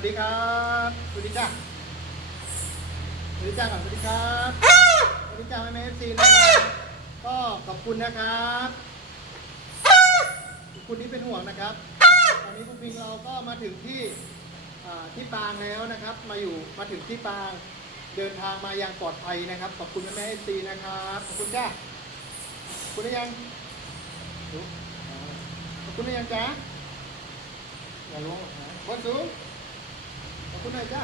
วัสดีครับ สวัสดีจ้าสวัสดีจ้าก่อนสวัสดีครับสวัสดีจ้าแม่แม่เอฟซีนะครับก็ขอบคุณนะครับขอบคุณที่เป็นห่วงนะครับ ตอนนี้คุณพิงเราก็มาถึงที่ที่ปางแล้วนะครับ มาอยู่มาถึงที่ปางเดินทางมาอย่างปลอดภัยนะครับ ขอบคุณแม่แม่เอฟซีนะครับขอบคุณจ้าขอบคุณได้ยังขอบคุณได้ยังจ้าอย่าล้วงหรอกนะบนสูง ขอบคุณหน่อยจ้า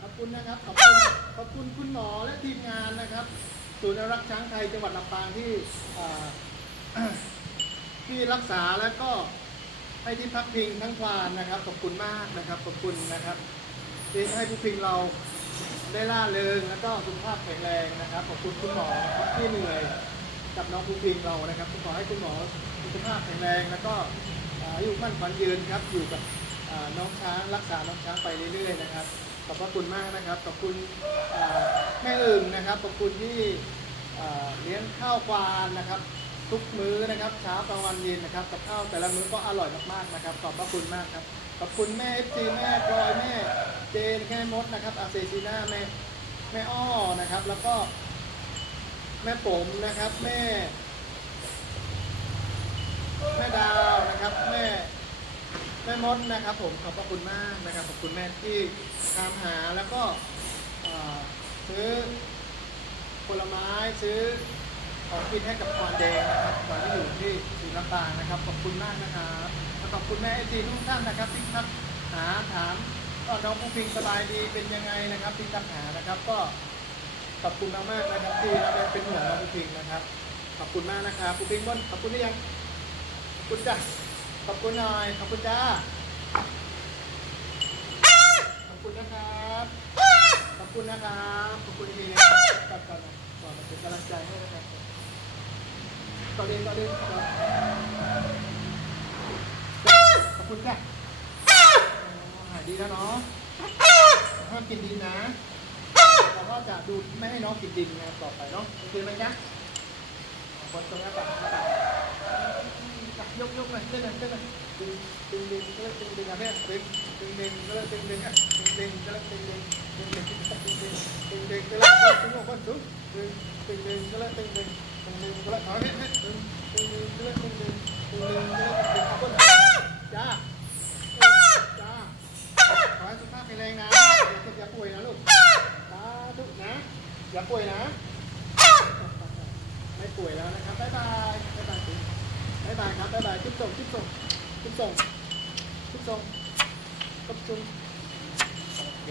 ขอบคุณนะครับ ขอบคุณขอบคุณคุณหมอและทีมงานนะครับ ศูนย์อนุรักษ์ช้างไทยจังหวัดลำปางที่ที่รักษาแล้วก็ให้ที่พักพิงทั้งควานนะครับ ขอบคุณมากนะครับ ขอบคุณนะครับที่ให้ผู้พิงเราได้ล่าเริงแล้วก็สุขภาพแข็งแรงนะครับ ขอบคุณคุณหมอที่เหนื่อยกับน้องผู้พิงเรานะครับขอให้คุณหมอสุขภาพแข็งแรงแล้วก็ อายุมั่นขวัญยืนครับอยู่กับน้องช้างรักษาน้องช้างไปเรื่อยๆนะครับขอบพระคุณมากนะครับขอบคุณแม่อึ่งนะครับขอบคุณที่เลี้ยงข้าวควานนะครับ ทุกมื้อนะครับเช้ากลางวันเย็นนะครับกับข้าวแต่ละมื้อก็อร่อยมากๆนะครับ ขอบพระคุณมากครับขอบคุณแม่เอฟซีแม่จอยแม่เจนแม่มดนะครับอาเซซีน่าแม่แม่อ้อนะครับ แล้วก็แม่ผมนะครับแม่ แม่ดาวนะครับ แม่ แม่มดนะครับผมขอบพระคุณมากนะครับขอบคุณแม่ที่ตามหาแล้วก็ซื้อผลไม้ซื้อของกินให้กับควานแดงนะครับควานที่อยู่ที่ศรีลำปางนะครับ ขอบคุณมากนะครับและขอบคุณแม่ไอจีทุกท่านนะครับที่ทักหาถามก็น้องผู้พิงสบายดีเป็นยังไงนะครับที่ทักหานะครับ ก็ขอบคุณมากๆนะครับที่เราเป็นห่วงน้องผู้พิงนะครับ ขอบคุณมากนะครับผู้พิงบนขอบคุณหรือยังขอบคุณจ้ะ ขอบคุณหน่อย ขอบคุณจ้า ขอบคุณนะครับ ขอบคุณนะครับ ขอบคุณดีนะครับกลับก่อนะก่อนมาเป็นกำลังใจให้นะครับต่อเรียนต่อเรียนขอบคุณจ้ะอ๋อหายดีแล้วเนาะห้ามกินดินนะเราก็จะดูไม่ให้น้องกินดินนะต่อไปเนาะโอเคไหมจ๊ะเอาคนตรงนี้ปากปากจับ ยกยกหน่อยเต้นหน่อยเต้นหน่อยดึงดึงดึงก็เลยดึงดึงอะเพื่อนดึงดึงดึงก็เลยดึงดึงอะดึงดึงก็เลยดึงดึงดึงดึงดึงดึงดึงดึงก็เลยดึงหัวคนสูงดึงดึงดึงก็เลยดึงดึงดึงดึงก็เลยเอาเฮ้ยเฮ้ยดึงดึงดึงก็เลยดึงดึงดึงดึงก็เลยดึงดึงเอาคนจ้าจ้าขอให้สุขภาพแข็งแรงนะอย่าเจ็บอย่าป่วยนะลูกสาธุนะอย่าป่วยนะ บายจิ๊บส่งจิ๊บส่งจิ๊บส่งจิ๊บส่งกบจุงโอเค